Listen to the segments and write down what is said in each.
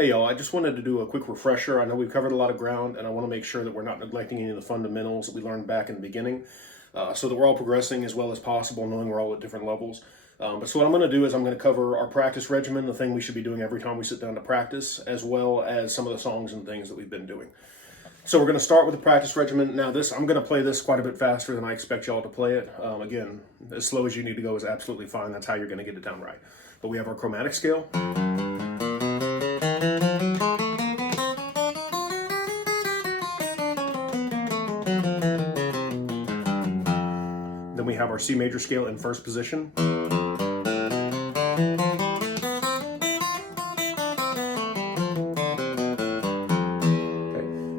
Hey y'all, I just wanted to do a quick refresher. I know we've covered a lot of ground and I want to make sure that we're not neglecting any of the fundamentals that we learned back in the beginning so that we're all progressing as well as possible, knowing we're all at different levels. So what I'm going to do is I'm going to cover our practice regimen, the thing we should be doing every time we sit down to practice, as well as some of the songs and things that we've been doing. So we're going to start with the practice regimen. Now I'm going to play this quite a bit faster than I expect y'all to play it. Again, as slow as you need to go is absolutely fine. That's how you're going to get it down right. But we have our chromatic scale. Then we have our C major scale in first position. Okay.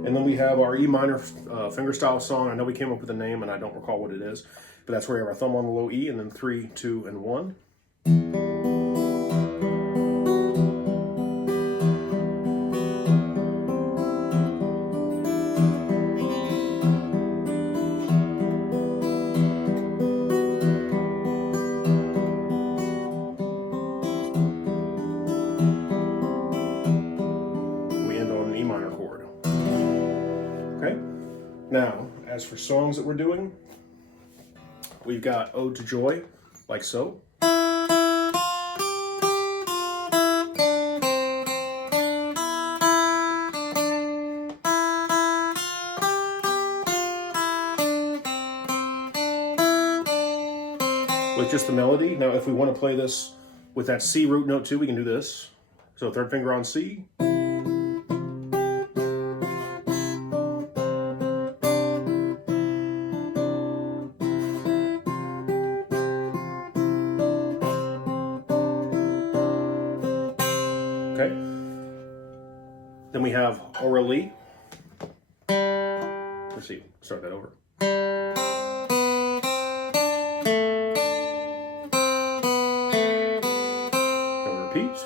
And then we have our E minor fingerstyle song. I know we came up with a name and I don't recall what it is, but that's where we have our thumb on the low E and then 3, 2, and 1. Now, as for songs that we're doing, we've got Ode to Joy, like so. With just the melody. Now, if we want to play this with that C root note too, we can do this. So third finger on C. Okay. Then we have Aurelie. Let's see, start that over. And repeat.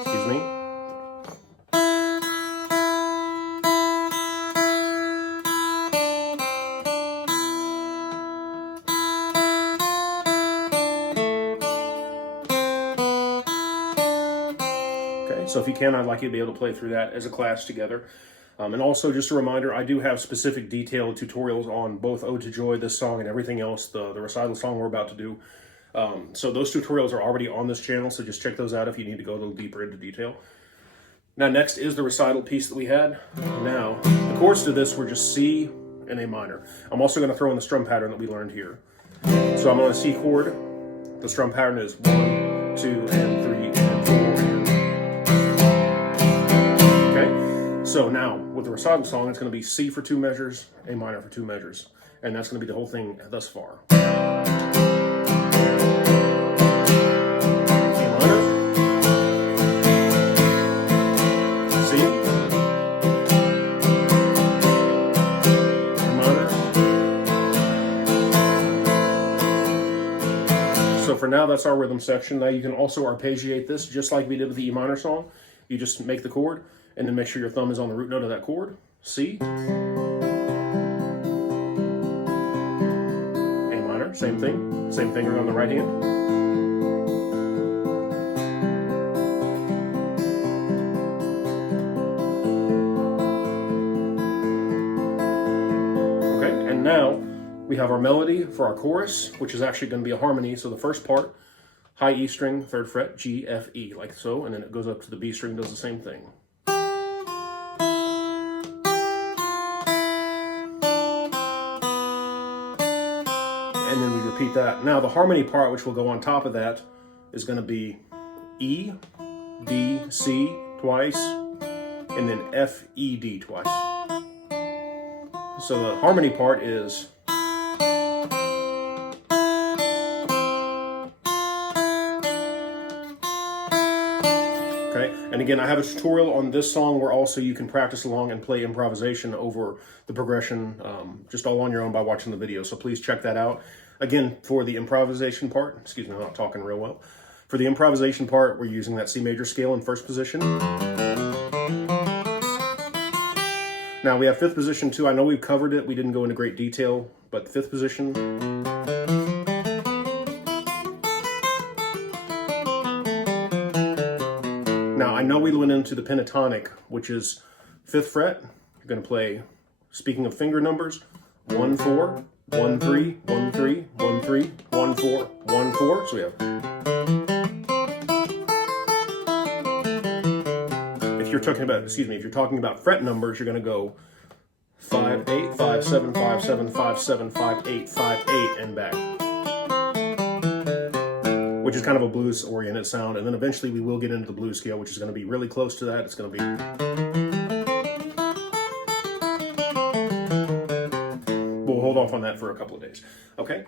Excuse me. So if you can, I'd like you to be able to play through that as a class together. And also, just a reminder, I do have specific detailed tutorials on both Ode to Joy, this song, and everything else, the recital song we're about to do. So those tutorials are already on this channel, so just check those out if you need to go a little deeper into detail. Now, next is the recital piece that we had. Now, the chords to this were just C and A minor. I'm also going to throw in the strum pattern that we learned here. So I'm on a C chord. The strum pattern is 1, 2, and 3, and 4, and so now, with the recital song, it's going to be C for 2 measures, A minor for 2 measures. And that's going to be the whole thing thus far. A minor, C, A minor. So for now, that's our rhythm section. Now you can also arpeggiate this, just like we did with the E minor song. You just make the chord, and then make sure your thumb is on the root note of that chord, C. A minor, same thing. Same finger on the right hand. Okay, and now we have our melody for our chorus, which is actually going to be a harmony. So the first part, high E string, 3rd fret, G, F, E, like so, and then it goes up to the B string, does the same thing. And then we repeat that. Now the harmony part, which will go on top of that, is going to be E, D, C twice, and then F, E, D twice. So the harmony part is okay, and again, I have a tutorial on this song where also you can practice along and play improvisation over the progression, just all on your own by watching the video. So please check that out. Again, for the improvisation part, excuse me, I'm not talking real well. For the improvisation part, we're using that C major scale in first position. Now we have fifth position too. I know we've covered it. We didn't go into great detail, but fifth position. know we went into the pentatonic, which is 5th fret. You're going to play, speaking of finger numbers, 1 4, 1 3, 1 3, 1 3, 1 4, 1 4. So we have. If you're talking about fret numbers, you're going to go 5 8 5 7 5 7 5 7 5 8 5 8 and back, which is kind of a blues oriented sound. And then eventually we will get into the blues scale, which is going to be really close to that. It's going to be. We'll hold off on that for a couple of days. Okay.